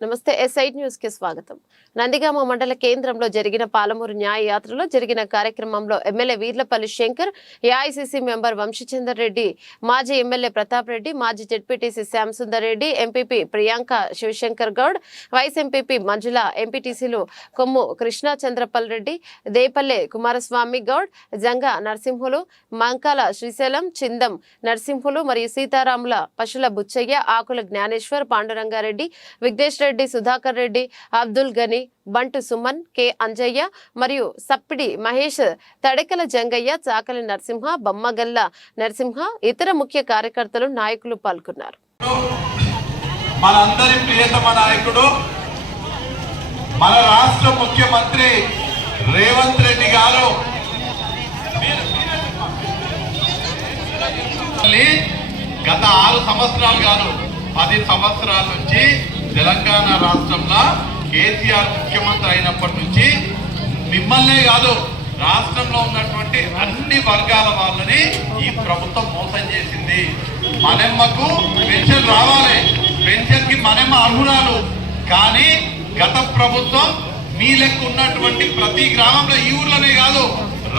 నమస్తే ఎస్ఐట్ న్యూస్కి స్వాగతం. నందిగామ మండల కేంద్రంలో జరిగిన పాలమూరు న్యాయ యాత్రలో జరిగిన కార్యక్రమంలో MLA Veerlapalli Shankar AICC member Vamshichander Reddy మాజీ ఎమ్మెల్యే ప్రతాప్ రెడ్డి మాజీ ZPTC Shyam Sundar Reddy MPP Priyanka Shivashankar Goud vice MPP Manjula ఎంపీటీసీలు కొమ్ము కృష్ణా చంద్రపల్ రెడ్డి దేపల్లె కుమారస్వామి గౌడ్ జంగా నరసింహులు మంకాల శ్రీశైలం చిందం నరసింహులు మరియు సీతారాముల పశుల బుచ్చయ్య ఆకుల జ్ఞానేశ్వర్ పాండురంగారెడ్డి విఘ్నేశ్వర రెడ్డి సుధాకర్ రెడ్డి అబ్దుల్ గని బంటు సుమన్ కె. అంజయ్య మరియు సప్పిడి మహేష్ తడకల జంగయ్య చాకలి నరసింహ బొమ్మగల్ల నరసింహ ఇతర ముఖ్య కార్యకర్తలు నాయకులు పాల్గొన్నారు. మనందరి ప్రియతమ నాయకుడు మన రాష్ట్ర ముఖ్యమంత్రి రేవంత్ రెడ్డి గారు. గత ఆరు సంవత్సరాలు కాదు పది సంవత్సరాల నుంచి తెలంగాణ రాష్ట్రంలో కేసీఆర్ ముఖ్యమంత్రి అయినప్పటి నుంచి మిమ్మల్నే కాదు రాష్ట్రంలో ఉన్నటువంటి అన్ని వర్గాల వాళ్ళని ఈ ప్రభుత్వం మోసం చేసింది. మనెమ్మకు పెన్షన్ రావాలి. పెన్షన్కి మనెమ్మ అర్హురాలు. కానీ గత ప్రభుత్వం మీ లెక్క ఉన్నటువంటి ప్రతి గ్రామంలో ఈ ఊర్లోనే కాదు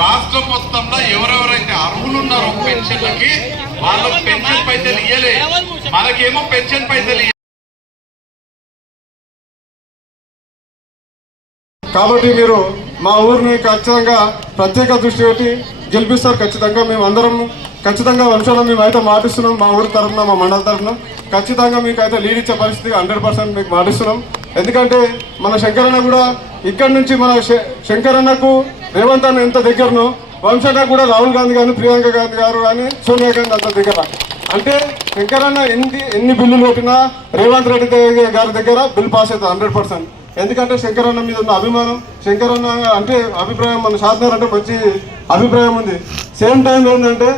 రాష్ట్రం మొత్తంలో ఎవరెవరైతే అర్హులు ఉన్నారో పెన్షన్లకి వాళ్ళకు పెన్షన్ పైసలు ఇయ్యలే. మనకేమో పెన్షన్ పైసలు కాబట్టి మీరు మా ఊరిని ఖచ్చితంగా ప్రత్యేక దృష్టి పెట్టి గెలిపిస్తారు. ఖచ్చితంగా మేము అందరం ఖచ్చితంగా వంశంలో మేము అయితే మాటిస్తున్నాం. మా ఊరి తరఫున మా మండల తరఫున ఖచ్చితంగా మీకు అయితే లీడ్ ఇచ్చే పరిస్థితి హండ్రెడ్ పర్సెంట్ మీకు మాటిస్తున్నాం. ఎందుకంటే మన శంకరన్న కూడా ఇక్కడి నుంచి మన శ- శంకరన్నకు రేవంత్ అన్న ఎంత దగ్గరనో వంశన్న కూడా రాహుల్ గాంధీ గారు ప్రియాంక గాంధీ గారు కానీ సోనియా గాంధీ అంత దగ్గర. అంటే శంకరన్న ఎన్ని ఎన్ని బిల్లులు పెట్టినా రేవంత్ రెడ్డి గారి దగ్గర బిల్ పాస్ అవుతుంది హండ్రెడ్ పర్సెంట్ ఎందుకంటే శంకరన్న మీద ఉన్న అభిమానం శంకరన్న అంటే అభిప్రాయం మన సాధనార్ అంటే మంచి అభిప్రాయం ఉంది. సేమ్ టైం ఏంటంటే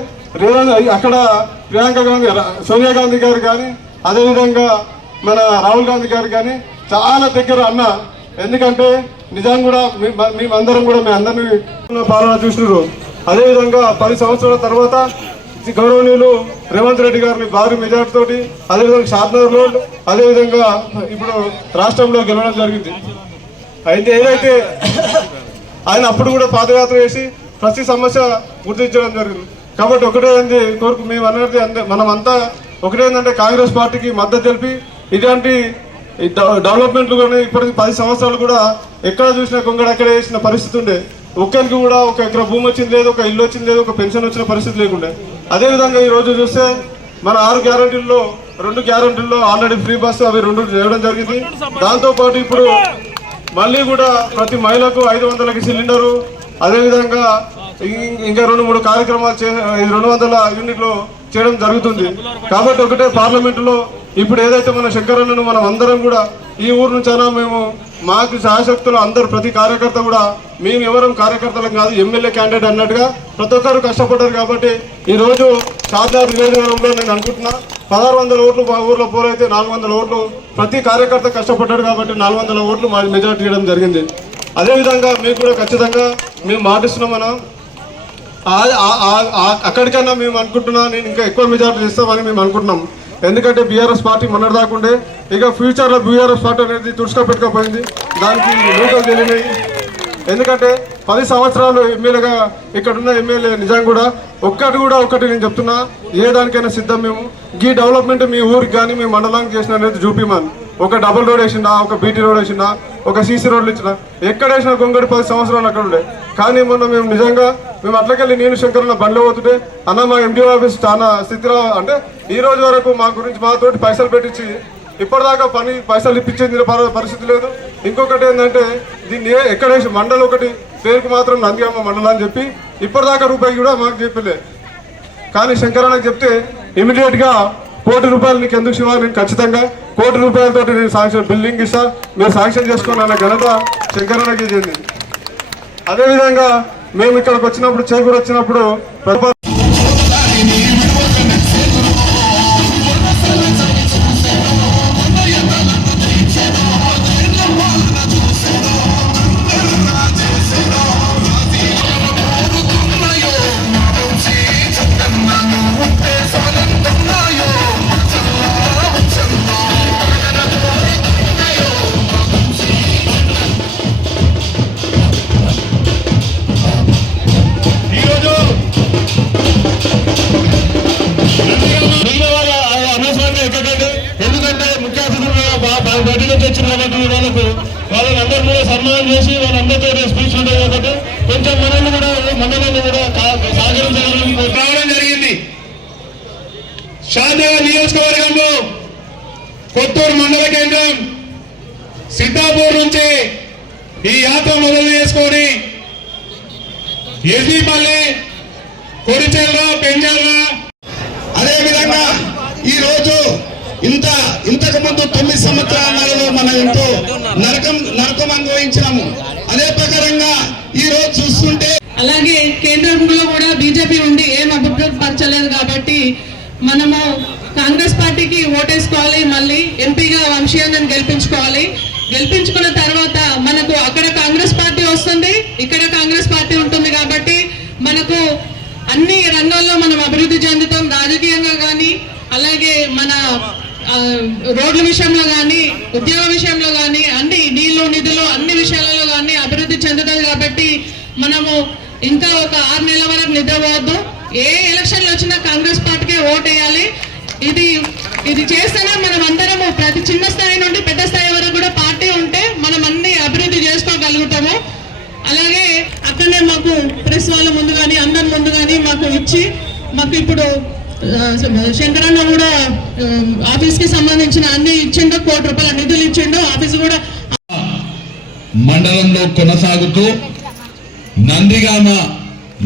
రేవంత్ అక్కడ ప్రియాంక గాంధీ సోనియా గాంధీ గారు కానీ అదేవిధంగా మన రాహుల్ గాంధీ గారు కానీ చాలా దగ్గర అన్న. ఎందుకంటే నిజం కూడా మేమందరం కూడా మీ అందరినీ పాలన చూసినారు. అదేవిధంగా పది సంవత్సరాల తర్వాత గౌరవనీయులు రేవంత్ రెడ్డి గారిని భారీ మెజార్టీ తోటి అదేవిధంగా షాద్నగర్ రోడ్ అదేవిధంగా ఇప్పుడు రాష్ట్రంలో గెలవడం జరిగింది. అయితే ఏదైతే ఆయన అప్పుడు కూడా పాదయాత్ర చేసి ప్రతి సమస్య గుర్తించడం జరిగింది. కాబట్టి ఒకటే ఏంది కోరుకు మేము అనేది మనమంతా ఒకటే ఏంటంటే కాంగ్రెస్ పార్టీకి మద్దతు తెలిపి ఇలాంటి డెవలప్మెంట్లు కానీ ఇప్పటికి పది సంవత్సరాలు కూడా ఎక్కడ చూసినా కొంగడక్కడ వేసిన పరిస్థితి ఉండే. ఒక్కరికి కూడా ఒక ఎకరా భూమి వచ్చింది లేదు ఒక ఇల్లు వచ్చింది లేదు ఒక పెన్షన్ వచ్చిన పరిస్థితి లేకుండా. అదేవిధంగా ఈరోజు చూస్తే మన ఆరు గ్యారంటీల్లో రెండు గ్యారంటీల్లో ఆల్రెడీ ఫ్రీ బస్సు అవి రెండు చేయడం జరిగింది. దాంతోపాటు ఇప్పుడు మళ్ళీ కూడా ప్రతి మహిళకు ఐదు వందలకి సిలిండరు అదేవిధంగా ఇంకా రెండు మూడు కార్యక్రమాలు చే రెండు వందల యూనిట్లు చేయడం జరుగుతుంది. కాబట్టి ఒకటే పార్లమెంటులో ఇప్పుడు ఏదైతే మన శంకరన్నను మనం అందరం కూడా ఈ ఊరు నుంచైనా మేము మాకు శాశక్తులు అందరు ప్రతి కార్యకర్త కూడా మేము ఎవరం కార్యకర్తలం కాదు ఎమ్మెల్యే క్యాండిడేట్ అన్నట్టుగా ప్రతి ఒక్కరు కష్టపడ్డారు కాబట్టి ఈరోజు రోజు నియోజకవర్గంలో నేను అనుకుంటున్నా. పదహారు వందల ఓట్లు మా ఊర్లో పోలైతే నాలుగు వందల ఓట్లు ప్రతి కార్యకర్త కష్టపడ్డాడు కాబట్టి నాలుగు వందల ఓట్లు మా మెజార్టీ ఇవ్వడం జరిగింది. అదేవిధంగా మీకు కూడా ఖచ్చితంగా మేము మాటిస్తున్నాం మనం అక్కడికైనా అక్కడికన్నా మేము అనుకుంటున్నా నేను ఇంకా ఎక్కువ మెజార్టీ ఇస్తామని మేము అనుకుంటున్నాం. ఎందుకంటే బీఆర్ఎస్ పార్టీ మొన్నటి దాకుండే ఇక ఫ్యూచర్లో బీఆర్ఎస్ పార్టీ అనేది తుడుచుకో పెట్టుకోపోయింది దానికి నూకలు తెలియనాయి ఎందుకంటే పది సంవత్సరాలు ఎమ్మెల్యేగా ఇక్కడ ఉన్న ఎమ్మెల్యే నిజం కూడా ఒక్కటి కూడా ఒక్కటి నేను చెప్తున్నా. ఏ దానికైనా సిద్ధం మేము. ఈ డెవలప్మెంట్ మీ ఊరికి కానీ మీ మండలానికి చేసిన అనేది చూపిమాను ఒక డబుల్ రోడ్ వేసిందా ఒక బీటీ రోడ్ వేసిందా ఒక సీసీ రోడ్లు ఇచ్చిన? ఎక్కడ వేసిన గొంగడి పది సంవత్సరాలు అక్కడ ఉండే. కానీ మొన్న మేము నిజంగా మేము అట్లకెళ్ళి నేను శంకరన్న బండ్లో పోతుంటే అన్న మా ఎండి ఆఫీస్ చాలా స్థితిలో అంటే ఈ రోజు వరకు మా గురించి మాతోటి పైసలు పెట్టించి ఇప్పటిదాకా పని పైసలు ఇప్పించేది పరిస్థితి లేదు. ఇంకొకటి ఏంటంటే దీన్ని ఎక్కడ వేసి మండలం ఒకటి పేరుకు మాత్రం నందిగామ మండలం అని చెప్పి ఇప్పటిదాకా రూపాయి కూడా మాకు చెప్పలే. కానీ శంకరన్నకి చెప్తే ఇమీడియట్గా కోటి రూపాయలు నీకు ఎందుకు శివ నేను ఖచ్చితంగా కోటి రూపాయలతో నేను శాంక్షన్ బిల్డింగ్ ఇస్తా. మీరు శాంక్షన్ చేసుకోండి అన్న ఘనత శంకరన్నకి చెందింది. అదేవిధంగా మేము ఇక్కడికి వచ్చినప్పుడు చేకూరు వచ్చినప్పుడు ఎస్బీపల్లి కొరిచెల్ల పెంజాల అదే విధంగా ఈ రోజు ఇంత ఇంతకు ముందు తొమ్మిది సంవత్సరాలలో మనం ఎంతో నరకం నరకం అనుభవించినాము. అదే ప్రకారంగా ఈ రోజు చూస్తుంటే అలాగే కేంద్రంలో కూడా బీజేపీ ఉండి ఏం అభివృద్ధిపరచలేదు కాబట్టి మనము కాంగ్రెస్ పార్టీకి ఓటేసుకోవాలి మళ్ళీ ఎంపీగా వంశీయాన్ని గెలిపించుకోవాలి. గెలిపించుకున్న తర్వాత మనకు అక్కడ కాంగ్రెస్ పార్టీ వస్తుంది. ఇక్కడ కాంగ్రెస్ పార్టీ ఉంటుంది కాబట్టి మనకు అన్ని రంగాల్లో మనం అభివృద్ధి చెందుతాం. రాజకీయంగా కానీ అలాగే మన రోడ్ల విషయంలో కానీ ఉద్యోగ విషయంలో కానీ అన్ని నీళ్ళు నిధులు అన్ని విషయాలలో కానీ అభివృద్ధి చెందుతుంది కాబట్టి మనము ఇంకా ఒక ఆరు నెలల వరకు నిద్రపోవద్దు. ఏ ఎలక్షన్లు వచ్చినా కాంగ్రెస్ పార్టీకే ఓట్ వేయాలి ఇది ఇది చేస్తేనే మనం అందరము ప్రతి చిన్న స్థాయి నుండి పెద్ద స్థాయి వరకు కూడా పార్టీ ఉంటే మనం అన్ని అభివృద్ధి చేసుకోగలుగుతాము. అలాగే అక్కడనే మాకు ప్రెస్ వాళ్ళ ముందు కానీ అందరి ముందు కానీ మాకు ఇచ్చి మాకు ఇప్పుడు శంకరన్న కూడా ఆఫీస్కి సంబంధించిన అన్ని ఇచ్చిండు కోటి రూపాయల నిధులు ఇచ్చిండు ఆఫీస్ కూడా మండలంలో కొనసాగుతూ నందిగామ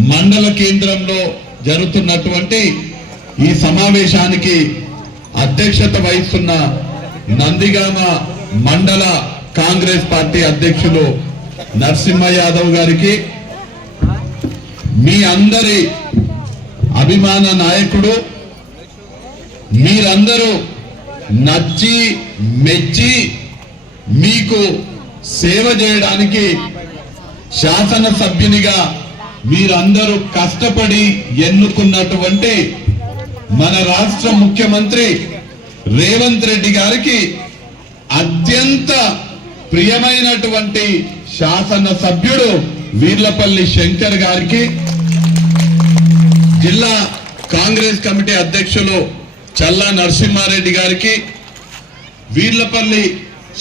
మండల కేంద్రంలో జరుగుతున్నటువంటి ఈ సమావేశానికి అధ్యక్షత వహిస్తున్న నందిగామ మండల కాంగ్రెస్ పార్టీ అధ్యక్షులు నరసింహ యాదవ్ గారికి మీ అందరి అభిమాన నాయకుడు మీరందరూ నచ్చి మెచ్చి మీకు సేవ చేయడానికి శాసన సభ్యునిగా మీరందరూ కష్టపడి ఎన్నుకున్నటువంటి మన రాష్ట్ర ముఖ్యమంత్రి రేవంత్ రెడ్డి గారికి అత్యంత ప్రియమైనటువంటి శాసన సభ్యుడు వీర్లపల్లి శంకర్ గారికి జిల్లా కాంగ్రెస్ కమిటీ అధ్యక్షులు చల్లా నరసింహారెడ్డి గారికి వీర్లపల్లి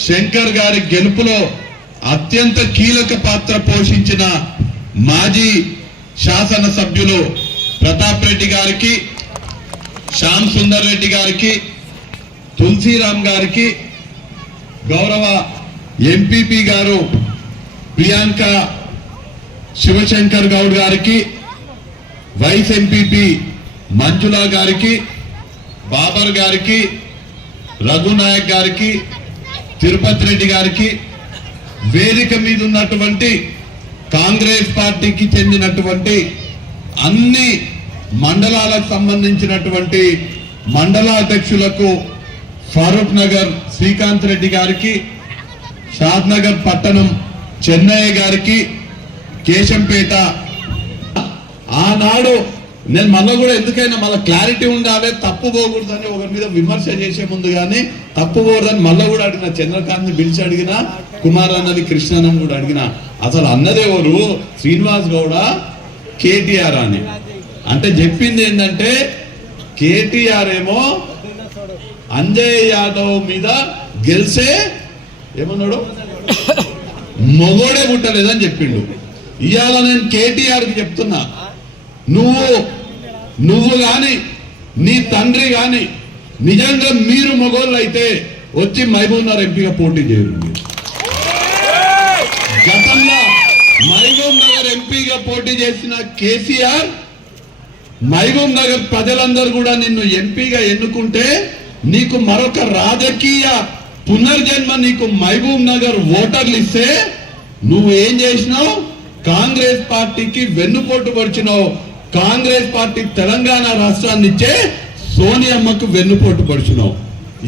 శంకర్ గారి గెలుపులో అత్యంత కీలక పాత్ర పోషించిన మాజీ శాసన సభ్యులు ప్రతాప్ రెడ్డి గారికి శ్యామ్ సుందర్ రెడ్డి గారికి తులసీరామ్ గారికి గౌరవ ఎంపీపీ గారు ప్రియాంక శివశంకర్ గౌడ్ గారికి వైస్ ఎంపీపీ మంజులా గారికి బాబర్ గారికి రఘునాయక్ గారికి తిరుపతి రెడ్డి గారికి వేదిక మీద ఉన్నటువంటి కాంగ్రెస్ పార్టీకి చెందినటువంటి అన్ని మండలాలకు సంబంధించినటువంటి మండలాధ్యక్షులకు ఫారూక్ నగర్ శ్రీకాంత్ రెడ్డి గారికి షాద్నగర్ పట్టణం చెన్నయ్య గారికి కేశంపేట. ఆనాడు నేను మళ్ళీ కూడా ఎందుకైనా మళ్ళీ క్లారిటీ ఉండాలి తప్పు పోకూడదని ఒకరి మీద విమర్శ చేసే ముందు కానీ తప్పు పోకూడదని మళ్ళీ కూడా అడిగిన చంద్రకాంత్ పిలిచి అడిగిన కుమార్ అన్నది కూడా అడిగిన. అసలు అన్నదేవరు శ్రీనివాస్ గౌడ కేటీఆర్ అని. అంటే చెప్పింది ఏంటంటే కేటీఆర్ ఏమో అంజయ్ యాదవ్ మీద గెలిసే ఏమన్నాడు? మొగోడే పుట్టలేదని చెప్పిండు. ఇవాళ నేను కేటీఆర్కి చెప్తున్నా. నువ్వు నువ్వు గాని నీ తండ్రి గాని నిజంగా మీరు మొగోళ్ళు అయితే వచ్చి మహబూబ్నగర్ ఎంపీగా పోటీ చేయండి. గతంలో మహబూబ్ నగర్ ఎంపీగా పోటీ చేసిన కేసీఆర్ మహబూబ్ నగర్ ప్రజలందరూ కూడా నిన్ను ఎంపీగా ఎన్నుకుంటే నీకు మరొక రాజకీయ పునర్జన్మ నీకు మహబూబ్ నగర్ ఓటర్లు ఇస్తే నువ్వు ఏం చేసినావు? కాంగ్రెస్ పార్టీకి వెన్నుపోటు పడిచినావు. కాంగ్రెస్ పార్టీ తెలంగాణ రాష్ట్రాన్ని ఇచ్చే సోనియమ్మకు వెన్నుపోటు పడిచినావు.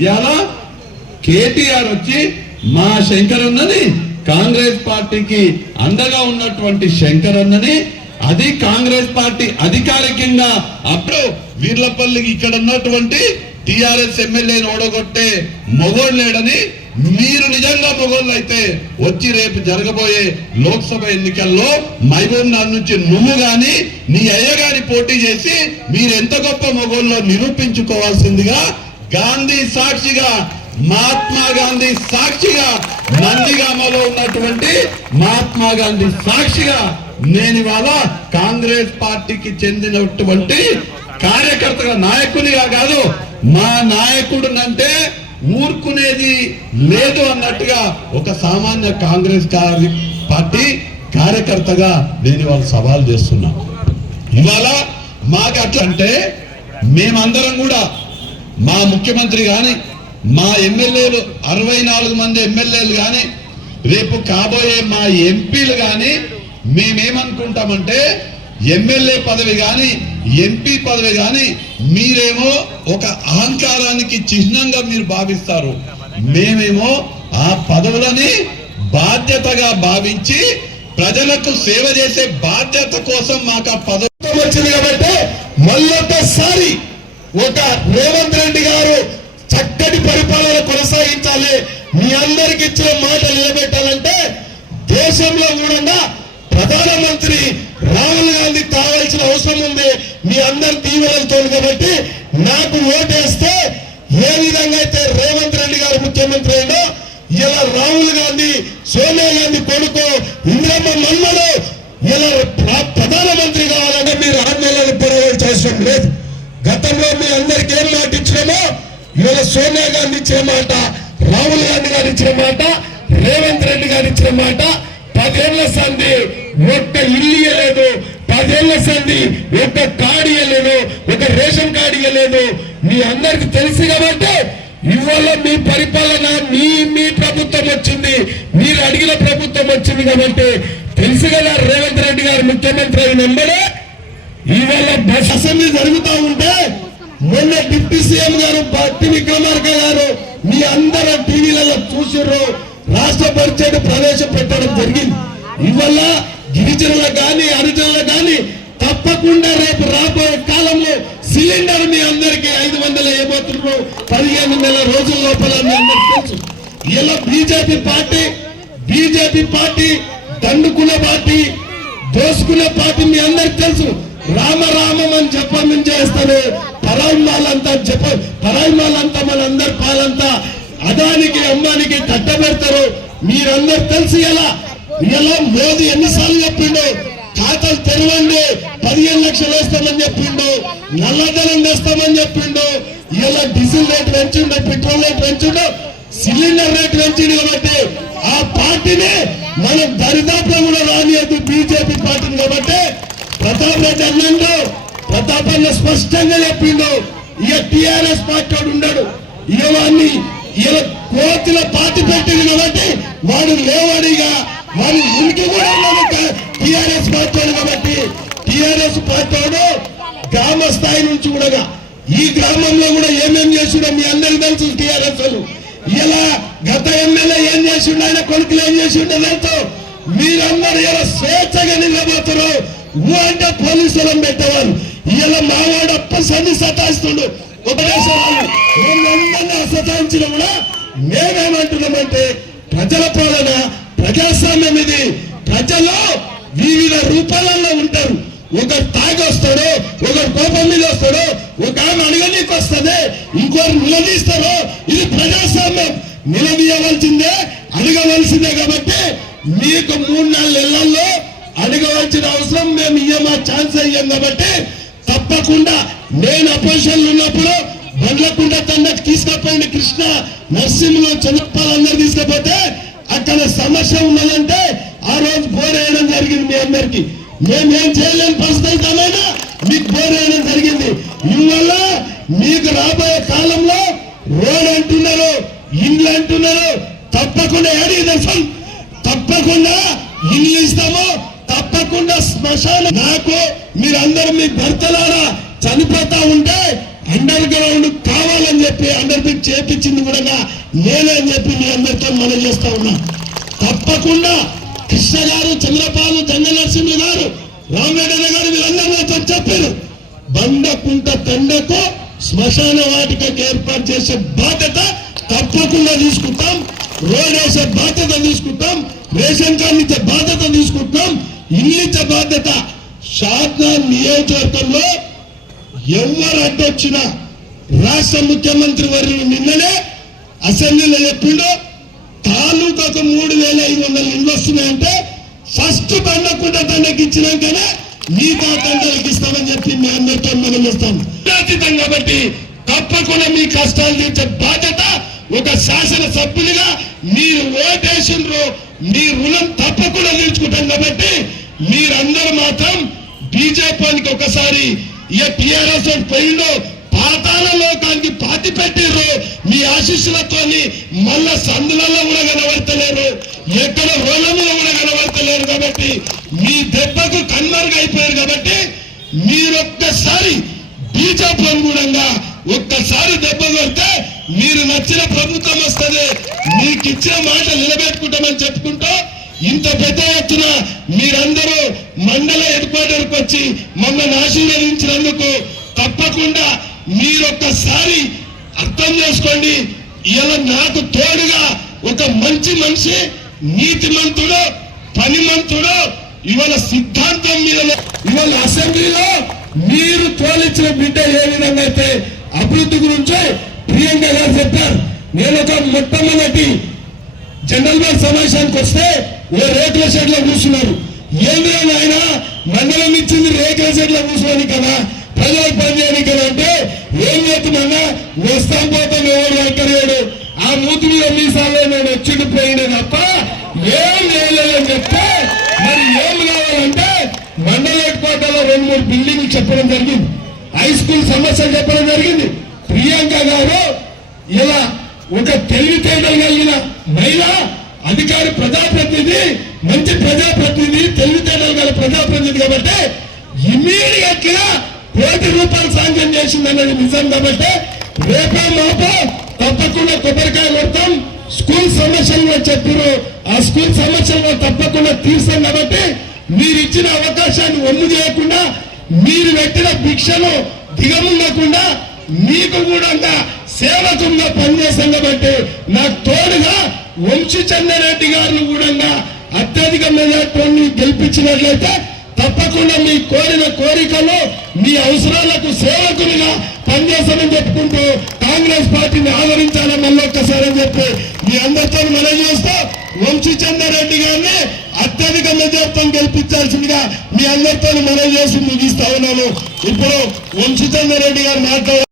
ఇలా కేటీఆర్ వచ్చి మా శంకరన్నని కాంగ్రెస్ పార్టీకి అండగా ఉన్నటువంటి శంకరన్నని అది కాంగ్రెస్ పార్టీ అధికారికంగా అప్పుడు వీర్లపల్లికి ఇక్కడ ఉన్నటువంటి టిఆర్ఎస్ ఎమ్మెల్యేని ఓడగొట్టే మొగోడు లేడని మీరు నిజంగా మొగోళ్ళు అయితే వచ్చి రేపు జరగబోయే లోక్సభ ఎన్నికల్లో మహబూబ్ నగర్ నుంచి నువ్వు గాని నీ అయ్య గాని పోటీ చేసి మీరు ఎంత గొప్ప మొగోళ్ళో నిరూపించుకోవాల్సిందిగా గాంధీ సాక్షిగా మహాత్మా గాంధీ సాక్షిగా నందిగామలో ఉన్నటువంటి మహాత్మా గాంధీ సాక్షిగా నేను ఇవాళ కాంగ్రెస్ పార్టీకి చెందినటువంటి కార్యకర్తగా నాయకునిగా కాదు మా నాయకుడునంటే ఊరుకునేది లేదు అన్నట్టుగా ఒక సామాన్య కాంగ్రెస్ కార్య- పార్టీ కార్యకర్తగా నేను ఇవాళ సవాల్ చేస్తున్నా. ఇవాళ మాకు అట్లా అంటే మేమందరం కూడా మా ముఖ్యమంత్రి కానీ మా ఎమ్మెల్యేలు అరవై నాలుగు మంది ఎమ్మెల్యేలు కానీ రేపు కాబోయే మా ఎంపీలు కానీ మేమేమనుకుంటామంటే ఎమ్మెల్యే పదవి కానీ ఎంపీ పదవి కానీ మీరేమో ఒక అహంకారానికి చిహ్నంగా మీరు భావిస్తారు. మేమేమో ఆ పదవులని బాధ్యతగా భావించి ప్రజలకు సేవ చేసే బాధ్యత కోసం మాకు ఆ పదవి వచ్చింది కాబట్టి మళ్ళొకసారి ఒక రేవంత్ రెడ్డి గారు చక్కటి పరిపాలన కొనసాగించాలి. మీ అందరికి ఇచ్చిన మాట నిలబెట్టాలంటే దేశంలో కూడా ప్రధానమంత్రి రాహుల్ గాంధీ కావాల్సిన అవసరం ఉంది. మీ అందరి దీవెనలతో కాబట్టి నాకు ఓటేస్తే ఏ విధంగా అయితే రేవంత్ రెడ్డి గారు ముఖ్యమంత్రి అయినా ఇలా రాహుల్ గాంధీ సోనియా గాంధీ కొడుకు ఇంద్రమ్మ మన్మలు ఇలా ప్రధానమంత్రి కావాలంటే మీరు ఆందోళన నెలలు పొరవలసిన లేదు. గతంలో మీ అందరికి ఏం మాట ఇచ్చినామో ఇవాళ సోనియా గాంధీ ఇచ్చిన మాట రాహుల్ గాంధీ గారు ఇచ్చిన మాట రేవంత్ రెడ్డి గారు ఇచ్చిన మాట పదేళ్ళ సంధి ఒక్క ఇల్లు ఇయ్యలేదు పదేళ్ళ సంధి ఒక్క కార్డు ఇయ్యలేదు ఒక రేషన్ కార్డు ఇయ్యలేదు మీ అందరికి తెలుసు కాబట్టి ఇవాళ మీ పరిపాలన మీ మీ ప్రభుత్వం వచ్చింది. మీరు అడిగిన ప్రభుత్వం వచ్చింది కాబట్టి తెలుసు కదా రేవంత్ రెడ్డి గారు ముఖ్యమంత్రి అయిన వెంబడే ఇవాళ బస్ అసెంబ్లీ జరుగుతూ ఉంటే మొన్న డిప్యూటీ సీఎం గారు భక్తి విక్రమార్క గారు మీ అందరూ టీవీలలో చూసిర్రు. రాష్ట్ర బడ్జెట్ ప్రవేశపెట్టడం జరిగింది. ఇవల్ల గిరిజనులకు కానీ హరిజనులకు కానీ తప్పకుండా రేపు రాబోయే కాలంలో సిలిండర్ మీ అందరికీ ఐదు వందలు ఏమవుతున్నారు పదిహేను నెల రోజుల లోపల మీ అందరికి తెలుసు. ఇలా బీజేపీ పార్టీ బీజేపీ పార్టీ దండుకునే పార్టీ దోసుకునే పార్టీ మీ అందరికి తెలుసు. రామ రామం అని చెప్పమని చేస్తారు పరాయి మాలంతా చెప్ప పరాయి మాలంతా మన అందరి పాలంతా అదానికి అమ్మానికి కట్టబెడతారు మీరందరు తెలుసు ఎలా? ఇలా మోదీ ఎన్నిసార్లు చెప్పిండు? ఖాతాలు తెరవండి. పదిహేను లక్షలు వేస్తామని చెప్పిండు. నల్లధనం వేస్తామని చెప్పిండు. ఇలా డీజిల్ రేట్ పెంచిండు పెట్రోల్ రేట్ పెంచిండు సిలిండర్ రేట్ పెంచిండు కాబట్టి ఆ పార్టీని మనం దరిదాపులో కూడా రానియద్దు బీజేపీ పార్టీని కాబట్టి ప్రతాప్ రెడ్డి అన్నాడు. ప్రతాప్ అన్న స్పష్టంగా చెప్పిండు. ఇక టిఆర్ఎస్ పార్టీ వాడు ఉన్నాడు ఇక ఇలా కోతిలో పార్టీ పెట్టింది కాబట్టి వాడు లేవాడిగా మరి ఉనికి కూడా టిఆర్ఎస్ పార్టీ కాబట్టి టిఆర్ఎస్ పార్టీ వాడు గ్రామ స్థాయి నుంచి కూడా ఈ గ్రామంలో కూడా ఏమేం చేసిండో మీ అందరికి తెలుసు టిఆర్ఎస్ ఇలా గత ఎమ్మెల్యే ఏం చేసిండు ఆయన కొడుకులు ఏం చేసిండో తెలుసు. మీరందరూ ఇలా స్వేచ్ఛగా నిలబోతారు ఊ అంటే పోలీసులను పెట్టేవారు ఇలా మావాడు అప్పసంది సతాయిస్తుండు. ఉపదేశాలు. మేమందరినీ సతాయించిన కూడా మేమేమంటున్నామంటే ప్రజల పాలన ప్రజాస్వామ్యం ఇది ప్రజలు వివిధ రూపాలలో ఉంటారు. ఒకరు తాగి వస్తాడు ఒకరు కోపం మీద వస్తాడు ఒక ఆమె అడగనీకి వస్తుంది ఇంకోరు నిలదీస్తారు ఇది ప్రజాస్వామ్యం. నిలదీయవలసిందే అడగవలసిందే కాబట్టి మీకు మూడు నాలుగు నెలల్లో అడగవలసిన అవసరం మేము ఇయ్యమా? ఛాన్స్ అయ్యాం కాబట్టి తప్పకుండా నేను అపోజిషన్ ఉన్నప్పుడు బండ్లకుండా తండ్రి తీసుకపోయింది కృష్ణ. నర్సింహలో చంద్రపాల్ అందరు తీసుకపోతే అక్కడ సమస్య ఉన్నదంటే ఆ రోజు బోర్ వేయడం జరిగింది మీ అందరికి. మేమేం చేయలేని పరిస్థితులైనా మీకు బోర్ వేయడం జరిగింది. ఇవల్ల మీకు రాబోయే కాలంలో రోడ్ అంటున్నారు ఇండ్లు అంటున్నారు తప్పకుండా ఏడీ దర్శనం తప్పకుండా ఇండ్లు ఇస్తాము తప్పకుండా శ్మశాన. నాకు మీరందరూ మీ భర్తలారా చనిపోతా ఉంటే అండర్ గ్రౌండ్ కావాలని చెప్పి అందరికీ చేపించింది కూడా నేనే అని చెప్పి మీ అందరితో మనం చేస్తా ఉన్నా. తప్పకుండా కృష్ణ గారు చంద్రపాలు జంగ నరసింహ గారు రామరెడ్డి గారు వీళ్ళందరూ చెప్పారు. బండకుంట తండకు శ్మశాన వాటికకు ఏర్పాటు చేసే బాధ్యత తప్పకుండా తీసుకుంటాం. రోడ్ వేసే బాధ్యత తీసుకుంటాం. రేషన్ కార్డు ఇచ్చే బాధ్యత తీసుకుంటాం. ఇల్లు ఇచ్చే బాధ్యత. షాద్నా నియోజక ఎవరు అడ్డొచ్చినా రాష్ట్ర ముఖ్యమంత్రి వర్యులు నిన్ననే అసెంబ్లీలో చెప్పిండు తాలూకాకు మూడు వేల ఐదు వందల ఇండ్లు వస్తున్నాయంటే ఫస్ట్ తండకుండా తండకి ఇచ్చినాకనే మిగతా తండ్రులకు ఇస్తామని చెప్పి మీ అందరితో మనం ఇస్తాం అతీతం కాబట్టి తప్పకుండా మీ కష్టాలు తీర్చే బాధ్యత ఒక శాసన సభ్యులుగా మీరు ఓటేసిండ్రు మీ రుణం తప్పకుండా తీర్చుకుంటాం కాబట్టి మీరందరూ మాత్రం బీజేపీకి ఒకసారి ఏ టిఆర్ఎస్ పోయిండో పాతాల లోకానికి పాతి పెట్టిర్రు. మీ ఆశీస్సులతోని మళ్ళా సందులలో కూడా కనబడతలేరు. ఎక్కడ రోలములో కూడా కనబడతలేరు కాబట్టి మీ దెబ్బకు కన్మరుగా అయిపోయారు కాబట్టి మీరొక్కసారి బీజేపీ అనుగుణంగా ఒక్కసారి దెబ్బ కొడితే మీరు నచ్చిన ప్రభుత్వం వస్తుంది. మీకు ఇచ్చిన మాట నిలబెట్టుకుంటామని చెప్పుకుంటూ ఇంత పెద్ద ఎత్తున మీరందరూ మండల హెడ్ క్వార్టర్కి వచ్చి మమ్మల్ని ఆశీర్వదించినందుకు తప్పకుండా మీరొక్కసారి అర్థం చేసుకోండి. ఇలా నాకు తోడుగా ఒక మంచి మనిషి నీతిమంతుడు పనిమంతుడు ఇవాళ సిద్ధాంతం మీద ఇవాళ అసెంబ్లీలో మీరు తోలించిన బిడ్డ ఏ విధంగా అయితే అభివృద్ధి గురించి ప్రియాంక గారు చెప్పారు. నేను ఒక మొట్టమొదటి జనరల్ మ్యాన్ సమావేశానికి వస్తే ఓ రేకుల షెడ్లో కూర్చున్నారు. ఏంది ఆయన మండలం ఇచ్చింది రేకుల షెడ్లో కూర్చోని కదా ప్రజలకు పనిచేయని కదా అంటే ఏం చేస్తున్నా వస్తాం పోతాం ఎవరు ఎక్కలేడు ఆ మూతి మీద మీసాల్లో నేను వచ్చింది పోయిండే తప్ప ఏం చేయలేదని చెప్తే మరి ఏం కావాలంటే మండల హెడ్ క్వార్టర్లో రెండు మూడు బిల్డింగ్లు చెప్పడం జరిగింది. హై స్కూల్ సమస్యలు చెప్పడం జరిగింది. ప్రియాంక గారు ఇలా ఒక తెలివితేటలు కలిగిన మహిళ అధికారి ప్రజాప్రతినిధి మంచి ప్రజాప్రతినిధి తెలివితేటలు గల ప్రజాప్రతినిధి కాబట్టి ఇమీడియట్గా కోటి రూపాయలు సాంక్షన్ చేసింది అనేది నిజం కాబట్టి రేపే లోపే తప్పకుండా కొబ్బరికాయ కొడతాం. స్కూల్ సమస్యలు చెప్పారు ఆ స్కూల్ సమస్యలు తప్పకుండా తీర్చాం కాబట్టి మీరు ఇచ్చిన అవకాశాన్ని ఒమ్ము చేయకుండా మీరు పెట్టిన భిక్షను దిగముండకుండా మీకు కూడా సేవకుండా పనిచేస్తాం కాబట్టి నాకు తోడుగా వంశీ చంద్రరెడ్డి గారిని కూడా అత్యధిక మెజార్టీ గెలిపించినట్లయితే తప్పకుండా మీ కోరిన కోరికలు మీ అవసరాలకు సేవకులుగా పనిచేస్తామని చెప్పుకుంటూ కాంగ్రెస్ పార్టీని ఆదరించాలని మళ్ళీ ఒక్కసారి అని చెప్పి మీ అందరితో మనం చేస్తూ వంశీ చంద్రరెడ్డి గారిని అత్యధిక మెజార్టీతో గెలిపించాల్సిందిగా మీ అందరితో మనం చేసి ముగిస్తా ఉన్నాను. ఇప్పుడు వంశీ చంద్రరెడ్డి గారు మాట్లాడారు